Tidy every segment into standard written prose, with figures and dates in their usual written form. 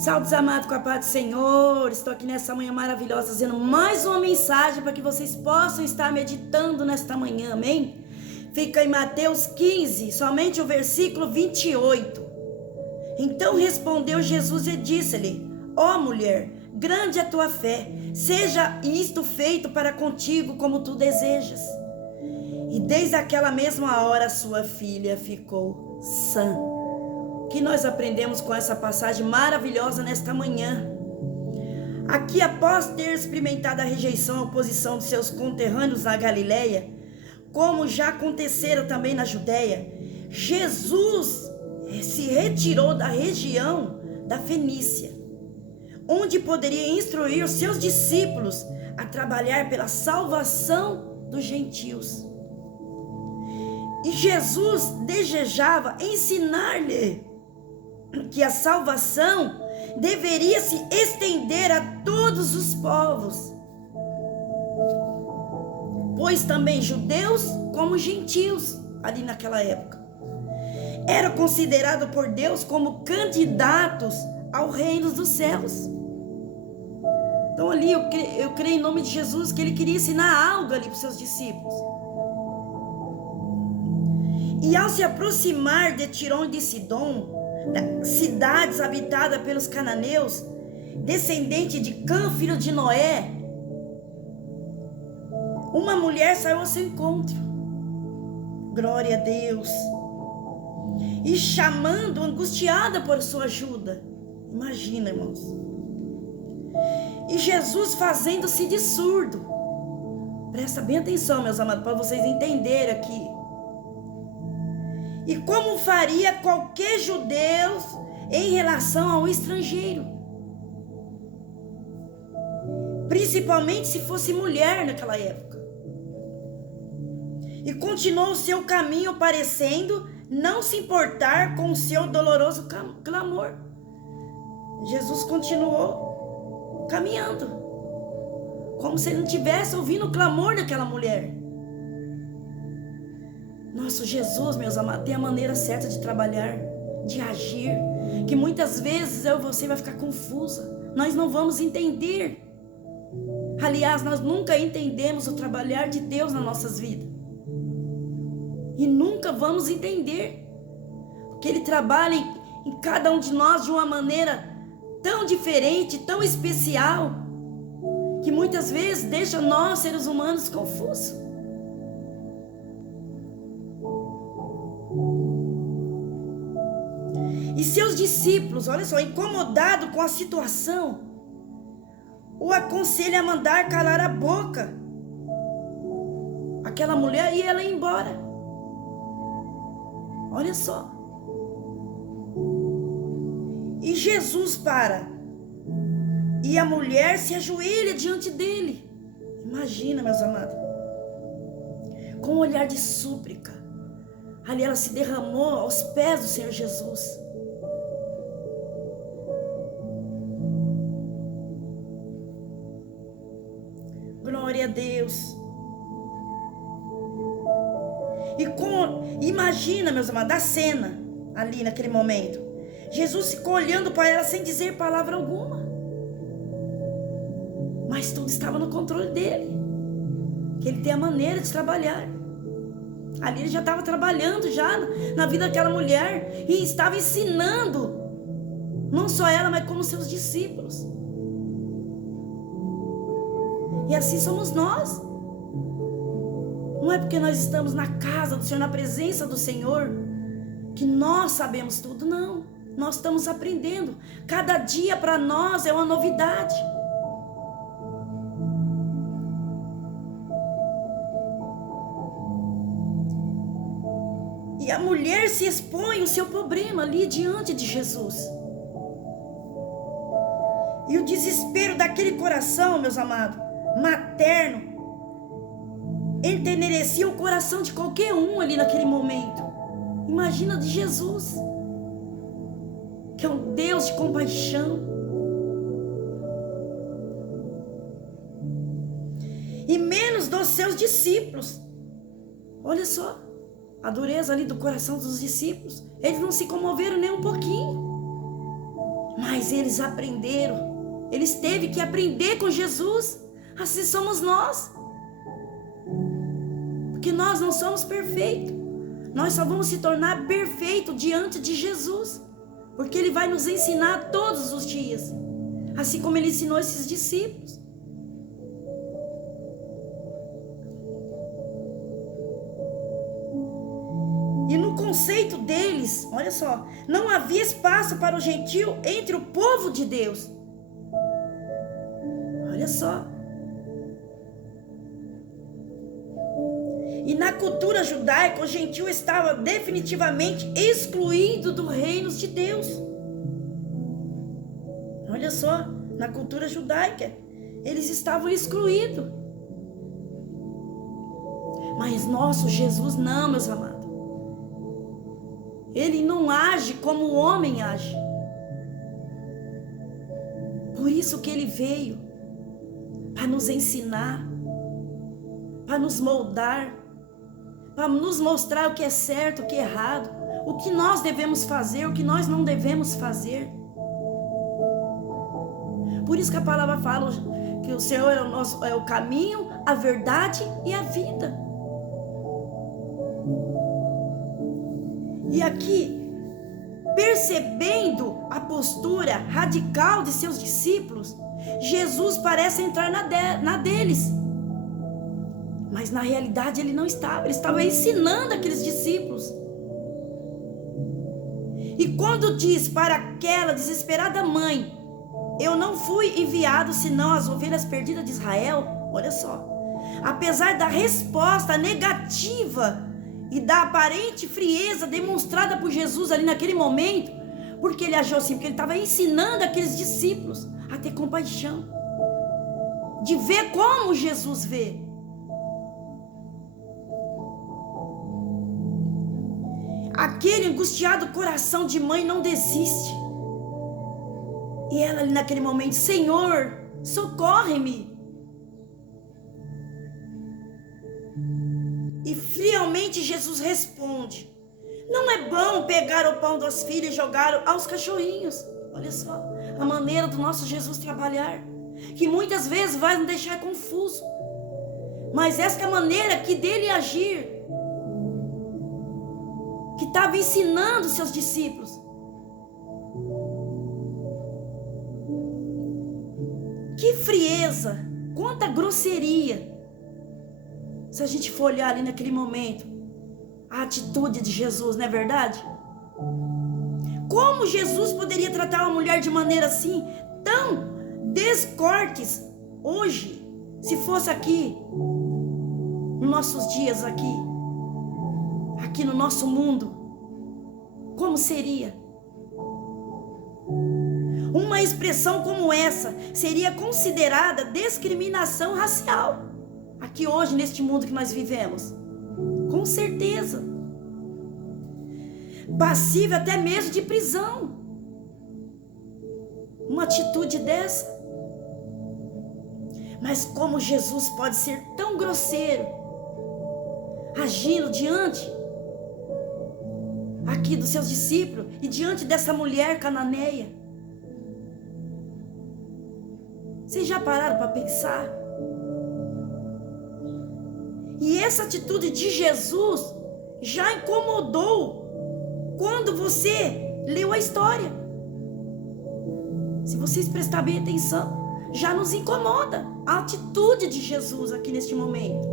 Salve, amados, com a paz do Senhor. Estou aqui nessa manhã maravilhosa trazendo mais uma mensagem para que vocês possam estar meditando nesta manhã, amém? Fica em Mateus 15, somente o versículo 28. Então respondeu Jesus e disse-lhe: ó mulher, grande é a tua fé, seja isto feito para contigo como tu desejas. E desde aquela mesma hora sua filha ficou sã. O que nós aprendemos com essa passagem maravilhosa nesta manhã? Aqui, após ter experimentado a rejeição e oposição de seus conterrâneos na Galileia, como já acontecera também na Judéia, Jesus se retirou da região da Fenícia, onde poderia instruir os seus discípulos a trabalhar pela salvação dos gentios. E Jesus desejava ensinar-lhe que a salvação deveria se estender a todos os povos, pois também judeus como gentios, ali naquela época, eram considerados por Deus como candidatos ao reino dos céus. Então ali eu creio em nome de Jesus que ele queria ensinar algo ali para os seus discípulos. E ao se aproximar de Tirão e de Sidom, cidades habitadas pelos cananeus, descendente de Cã, filho de Noé, uma mulher saiu ao seu encontro, glória a Deus, e chamando, angustiada por sua ajuda. Imagina, irmãos. E Jesus fazendo-se de surdo. Presta bem atenção, meus amados, para vocês entenderem aqui. E como faria qualquer judeu em relação ao estrangeiro, principalmente se fosse mulher naquela época. E continuou o seu caminho, parecendo não se importar com o seu doloroso clamor. Jesus continuou caminhando, como se ele não estivesse ouvindo o clamor daquela mulher. Nosso Jesus, meus amados, tem a maneira certa de trabalhar, de agir, que muitas vezes eu e você vai ficar confusa. Nós não vamos entender. Aliás, nós nunca entendemos o trabalhar de Deus nas nossas vidas. E nunca vamos entender. Porque Ele trabalha em cada um de nós de uma maneira tão diferente, tão especial, que muitas vezes deixa nós, seres humanos, confusos. E seus discípulos, olha só, incomodados com a situação, o aconselha a mandar calar a boca aquela mulher e ela ir embora. Olha só. E Jesus para, e a mulher se ajoelha diante dele. Imagina, meus amados, com um olhar de súplica. Ali ela se derramou aos pés do Senhor Jesus. Glória a Deus. Imagina, meus amados, a cena ali naquele momento. Jesus ficou olhando para ela sem dizer palavra alguma. Mas tudo estava no controle dele. Que ele tem a maneira de trabalhar. Ali ele já estava trabalhando já na vida daquela mulher e estava ensinando, não só ela, mas como seus discípulos. E assim somos nós. Não é porque nós estamos na casa do Senhor, na presença do Senhor, que nós sabemos tudo, não. Nós estamos aprendendo. Cada dia para nós é uma novidade. E a mulher se expõe o seu problema ali diante de Jesus. E o desespero daquele coração, meus amados, materno, entenerecia o coração de qualquer um ali naquele momento. Imagina de Jesus, que é um Deus de compaixão. E menos dos seus discípulos. Olha só a dureza ali do coração dos discípulos. Eles não se comoveram nem um pouquinho. Mas eles aprenderam. Eles teve que aprender com Jesus. Assim somos nós. Porque nós não somos perfeitos. Nós só vamos se tornar perfeitos diante de Jesus. Porque Ele vai nos ensinar todos os dias. Assim como Ele ensinou esses discípulos. E no conceito deles, olha só, não havia espaço para o gentio entre o povo de Deus. Olha só. E na cultura judaica, o gentio estava definitivamente excluído do reino de Deus. Olha só, na cultura judaica, eles estavam excluídos. Mas nosso Jesus não, meus amados. Ele não age como o homem age. Por isso que Ele veio, para nos ensinar, para nos moldar, para nos mostrar o que é certo, o que é errado, o que nós devemos fazer, o que nós não devemos fazer. Por isso que a palavra fala que o Senhor é o caminho, a verdade e a vida. E aqui, percebendo a postura radical de seus discípulos, Jesus parece entrar na deles. Mas na realidade Ele não estava. Ele estava ensinando aqueles discípulos. E quando diz para aquela desesperada mãe: eu não fui enviado senão as ovelhas perdidas de Israel. Olha só. Apesar da resposta negativa e da aparente frieza demonstrada por Jesus ali naquele momento, porque Ele agiu assim? Porque Ele estava ensinando aqueles discípulos a ter compaixão, de ver como Jesus vê. Aquele angustiado coração de mãe não desiste. E ela ali naquele momento: Senhor, socorre-me. E friamente Jesus responde: não é bom pegar o pão das filhas e jogar aos cachorrinhos. Olha só a maneira do nosso Jesus trabalhar, que muitas vezes vai nos deixar confuso. Mas esta maneira que dele agir, que estava ensinando seus discípulos. Que frieza, quanta grosseria. Se a gente for olhar ali naquele momento, a atitude de Jesus, não é verdade? Como Jesus poderia tratar uma mulher de maneira assim, tão descortes, hoje, se fosse aqui, nos nossos dias aqui no nosso mundo, como seria? Uma expressão como essa seria considerada discriminação racial. Aqui hoje, neste mundo que nós vivemos, com certeza, passível até mesmo de prisão, uma atitude dessa. Mas como Jesus pode ser tão grosseiro, agindo diante aqui dos seus discípulos e diante dessa mulher cananeia? Vocês já pararam para pensar? E essa atitude de Jesus já incomodou quando você leu a história. Se vocês prestarem bem atenção, já nos incomoda a atitude de Jesus aqui neste momento.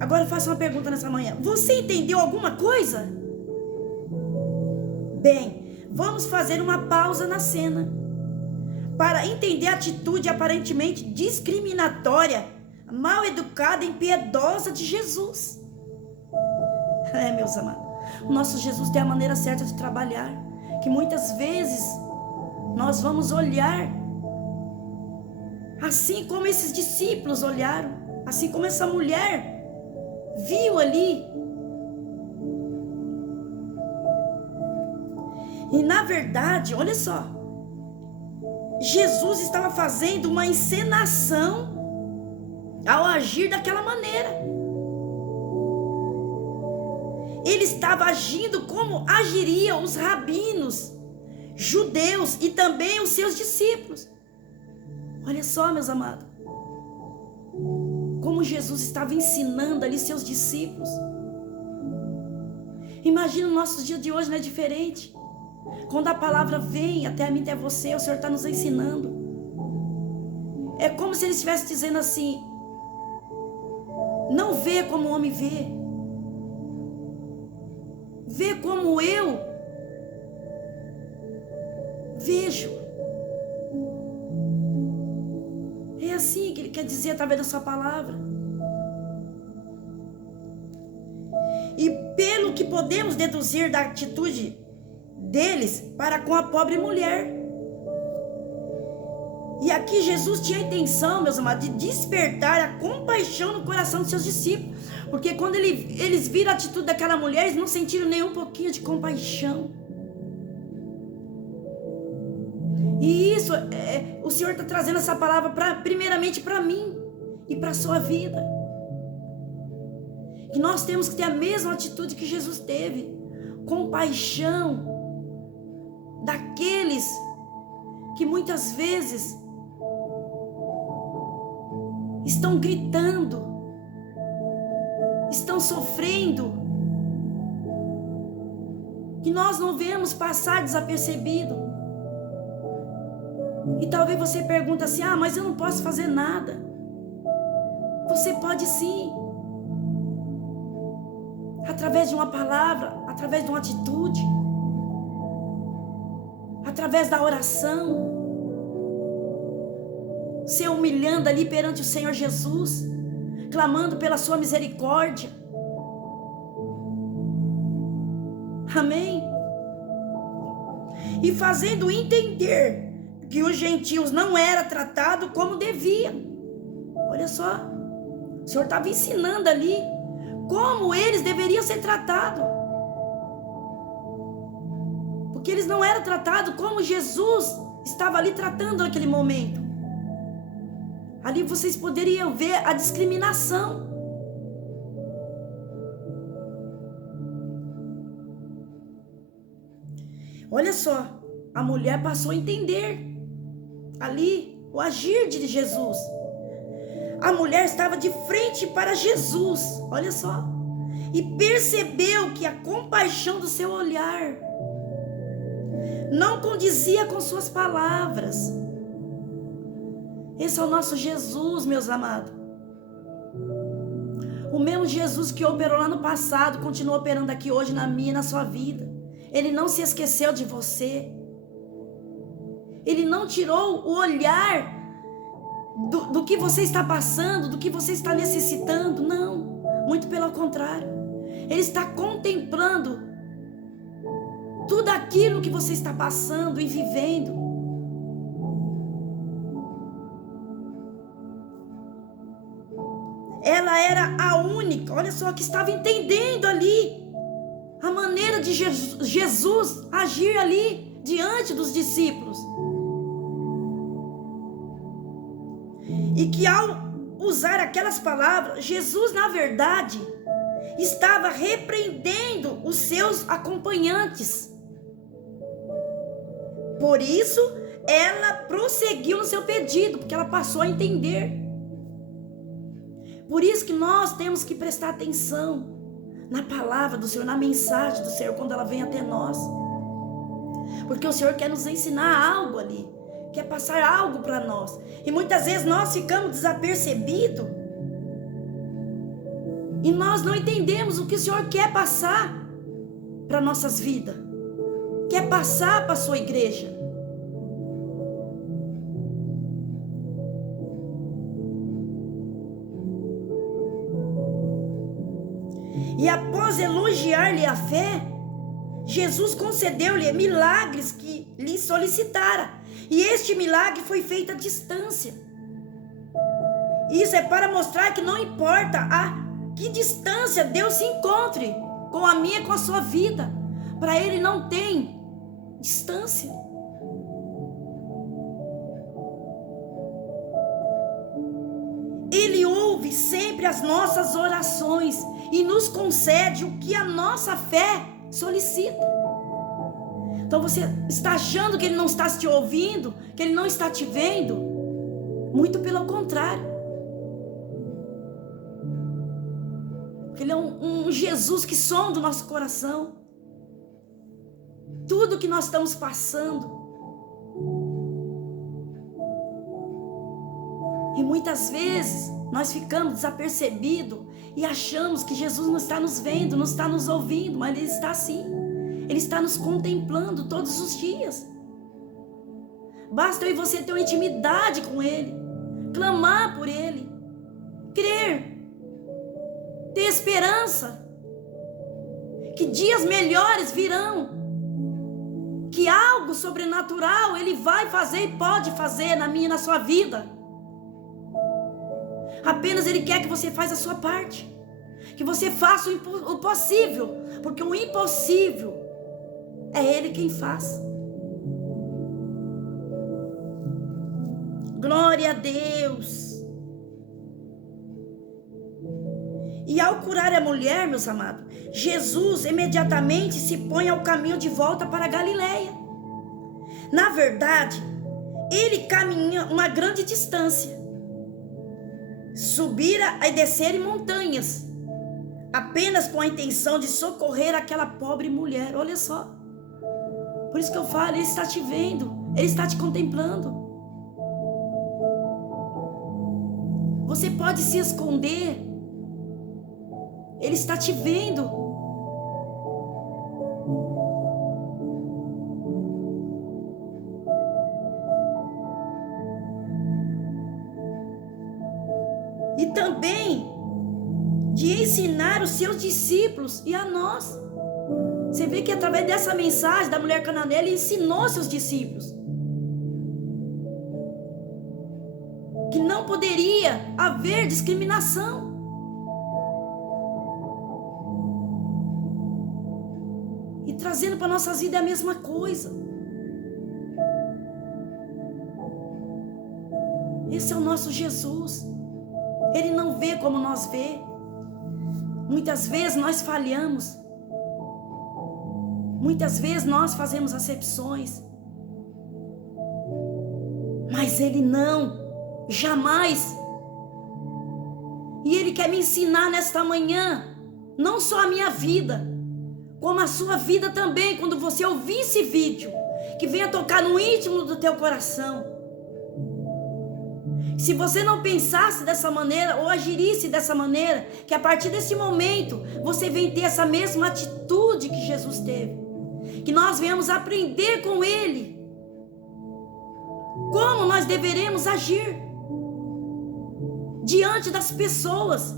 Agora eu faço uma pergunta nessa manhã: você entendeu alguma coisa? Bem, vamos fazer uma pausa na cena para entender a atitude aparentemente discriminatória, mal educada e impiedosa de Jesus. Meus amados, o nosso Jesus tem a maneira certa de trabalhar, que muitas vezes nós vamos olhar assim como esses discípulos olharam, assim como essa mulher viu ali. E na verdade, olha só, Jesus estava fazendo uma encenação ao agir daquela maneira. ele estava agindo como agiriam os rabinos judeus e também os seus discípulos. Olha só, meus amados, como Jesus estava ensinando ali seus discípulos. Imagina o nosso dia de hoje, não é diferente? Quando a palavra vem até mim, até você, o Senhor está nos ensinando. É como se Ele estivesse dizendo assim: não vê como o homem vê, vê como eu vejo. É assim que Ele quer dizer através da sua palavra. E pelo que podemos deduzir da atitude deles para com a pobre mulher. E aqui Jesus tinha a intenção, meus amados, de despertar a compaixão no coração dos seus discípulos. Porque quando eles viram a atitude daquela mulher, eles não sentiram nem um pouquinho de compaixão. E isso, o Senhor está trazendo essa palavra primeiramente para mim e para a sua vida. Que nós temos que ter a mesma atitude que Jesus teve. Compaixão daqueles que muitas vezes estão gritando, estão sofrendo, que nós não vemos passar desapercebido. E talvez você pergunte assim: ah, mas eu não posso fazer nada. Você pode sim. Através de uma palavra, através de uma atitude, através da oração, se humilhando ali perante o Senhor Jesus, clamando pela sua misericórdia. Amém? E fazendo entender que os gentios não eram tratados como deviam. Olha só, o Senhor estava ensinando ali como eles deveriam ser tratados, porque eles não eram tratados como Jesus estava ali tratando naquele momento. Ali vocês poderiam ver a discriminação. Olha só, a mulher passou a entender ali o agir de Jesus. A mulher estava de frente para Jesus, olha só, e percebeu que a compaixão do seu olhar não condizia com suas palavras. Esse é o nosso Jesus, meus amados. O mesmo Jesus que operou lá no passado continua operando aqui hoje na minha e na sua vida. Ele não se esqueceu de você. Ele não tirou o olhar do que você está passando, do que você está necessitando. Não, muito pelo contrário. Ele está contemplando tudo aquilo que você está passando e vivendo. Ela era a única, olha só, que estava entendendo ali a maneira de Jesus agir ali diante dos discípulos. E que ao usar aquelas palavras, Jesus, na verdade, estava repreendendo os seus acompanhantes. Por isso, ela prosseguiu no seu pedido, porque ela passou a entender. Por isso que nós temos que prestar atenção na palavra do Senhor, na mensagem do Senhor, quando ela vem até nós. Porque o Senhor quer nos ensinar algo ali, quer passar algo para nós. E muitas vezes nós ficamos desapercebidos e nós não entendemos o que o Senhor quer passar para nossas vidas, quer passar para a sua igreja. E após elogiar-lhe a fé, Jesus concedeu-lhe milagres que lhe solicitara. E este milagre foi feito à distância. Isso é para mostrar que não importa a que distância Deus se encontre com a minha e com a sua vida. Para Ele não tem distância. Ele ouve sempre as nossas orações e nos concede o que a nossa fé solicita. Então você está achando que Ele não está te ouvindo, que Ele não está te vendo? Muito pelo contrário. Ele é um Jesus que sonda o nosso coração. Tudo que nós estamos passando. E muitas vezes nós ficamos desapercebidos e achamos que Jesus não está nos vendo, não está nos ouvindo, mas Ele está sim. Ele está nos contemplando todos os dias. Basta eu e você ter uma intimidade com Ele, clamar por Ele, crer, ter esperança, que dias melhores virão, que algo sobrenatural Ele vai fazer e pode fazer na minha e na sua vida. Apenas Ele quer que você faça a sua parte, que você faça o possível, porque o impossível é Ele quem faz. Glória a Deus. E ao curar a mulher, meus amados, Jesus imediatamente se põe ao caminho de volta para a Galileia. Na verdade, Ele caminha uma grande distância, subira e descer em montanhas, apenas com a intenção de socorrer aquela pobre mulher. Olha só. Por isso que eu falo, Ele está te vendo, Ele está te contemplando. Você pode se esconder, Ele está te vendo. E também de ensinar os seus discípulos e a nós. Você vê que através dessa mensagem da mulher cananeia, Ele ensinou seus discípulos que não poderia haver discriminação. E trazendo para nossas vidas a mesma coisa. Esse é o nosso Jesus. Ele não vê como nós vê. Muitas vezes nós falhamos. Muitas vezes nós fazemos acepções. Mas Ele não. Jamais. E Ele quer me ensinar nesta manhã, não só a minha vida, como a sua vida também, quando você ouvir esse vídeo, que venha tocar no íntimo do teu coração. Se você não pensasse dessa maneira, ou agirisse dessa maneira, que a partir desse momento, você vem ter essa mesma atitude que Jesus teve. Que nós venhamos aprender com Ele, como nós deveremos agir diante das pessoas.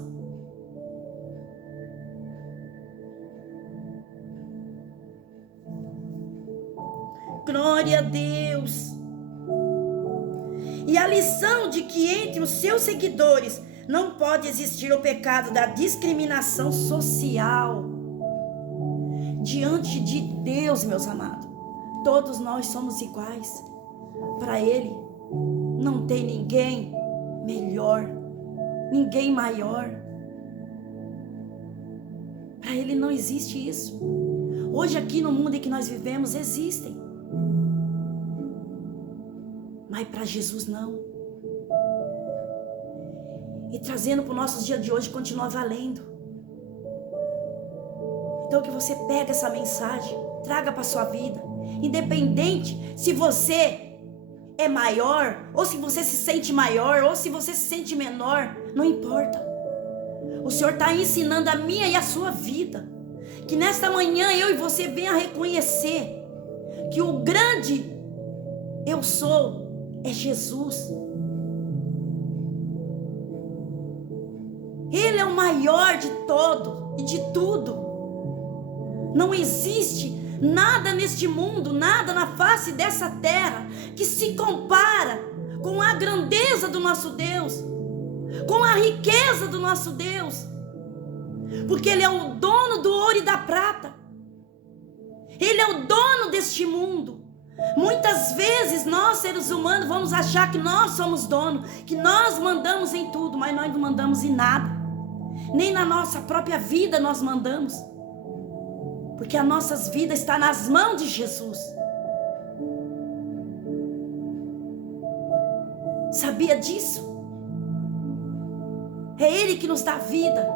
Glória a Deus. E a lição de que entre os seus seguidores não pode existir o pecado da discriminação social. Diante de Deus, meus amados, todos nós somos iguais. Para Ele não tem ninguém melhor, ninguém maior. Para Ele não existe isso. Hoje aqui no mundo em que nós vivemos existem, mas para Jesus não. E trazendo para o nosso dia de hoje continua valendo. Então que você pega essa mensagem, traga para a sua vida, independente se você é maior, ou se você se sente maior, ou se você se sente menor, não importa. O Senhor está ensinando a minha e a sua vida, que nesta manhã eu e você venha reconhecer que o grande eu sou é Jesus. Ele é o maior de todo e de tudo. Não existe nada neste mundo, nada na face dessa terra que se compara com a grandeza do nosso Deus, com a riqueza do nosso Deus, porque Ele é o dono do ouro e da prata. Ele é o dono deste mundo. Muitas vezes nós, seres humanos, vamos achar que nós somos donos, que nós mandamos em tudo, mas nós não mandamos em nada. nem na nossa própria vida nós mandamos, porque as nossas vidas estão nas mãos de Jesus. Sabia disso? É Ele que nos dá vida,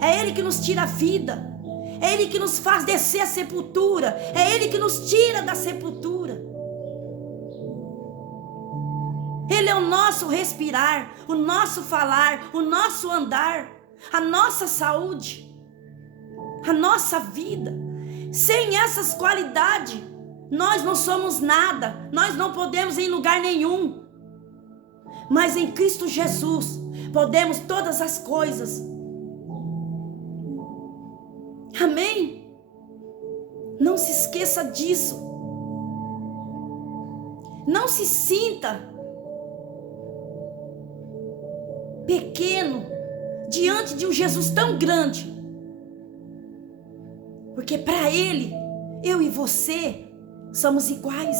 é Ele que nos tira a vida, é Ele que nos faz descer a sepultura, é Ele que nos tira da sepultura. Ele é o nosso respirar, o nosso falar, o nosso andar, a nossa saúde, a nossa vida. Sem essas qualidades, nós não somos nada, nós não podemos ir em lugar nenhum. Mas em Cristo Jesus, podemos todas as coisas. Amém? Não se esqueça disso. Não se sinta pequeno diante de um Jesus tão grande, porque para Ele, eu e você somos iguais,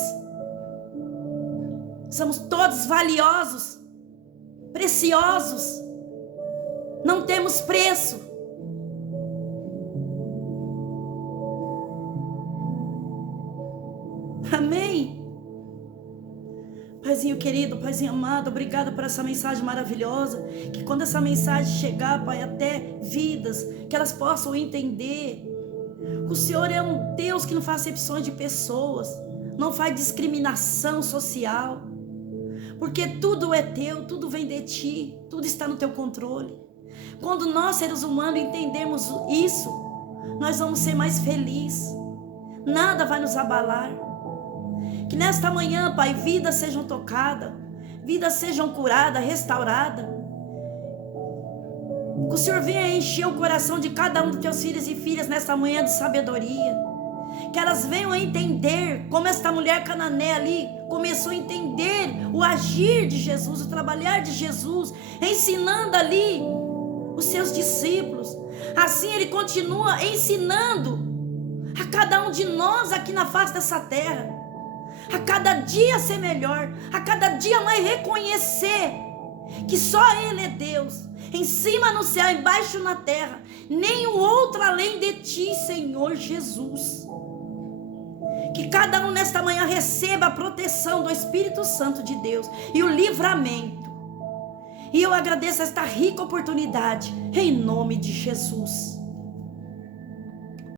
somos todos valiosos, preciosos, não temos preço. Amém? Paizinho querido, Paizinho amado, obrigado por essa mensagem maravilhosa, que quando essa mensagem chegar, Pai, até vidas, que elas possam entender que o Senhor é um Deus que não faz acepções de pessoas, não faz discriminação social, porque tudo é teu, tudo vem de ti, tudo está no teu controle. Quando nós, seres humanos, entendemos isso, nós vamos ser mais felizes, nada vai nos abalar. Que nesta manhã, Pai, vidas sejam tocadas, vidas sejam curadas, restauradas. Que o Senhor venha encher o coração de cada um dos teus filhos e filhas nesta manhã de sabedoria. Que elas venham a entender como esta mulher cananeia ali começou a entender o agir de Jesus, o trabalhar de Jesus, ensinando ali os seus discípulos. Assim Ele continua ensinando a cada um de nós aqui na face dessa terra. A cada dia ser melhor, a cada dia mais reconhecer que só Ele é Deus, em cima no céu, embaixo na terra, nenhum outro além de Ti, Senhor Jesus. Que cada um nesta manhã receba a proteção do Espírito Santo de Deus e o livramento. E eu agradeço esta rica oportunidade, em nome de Jesus.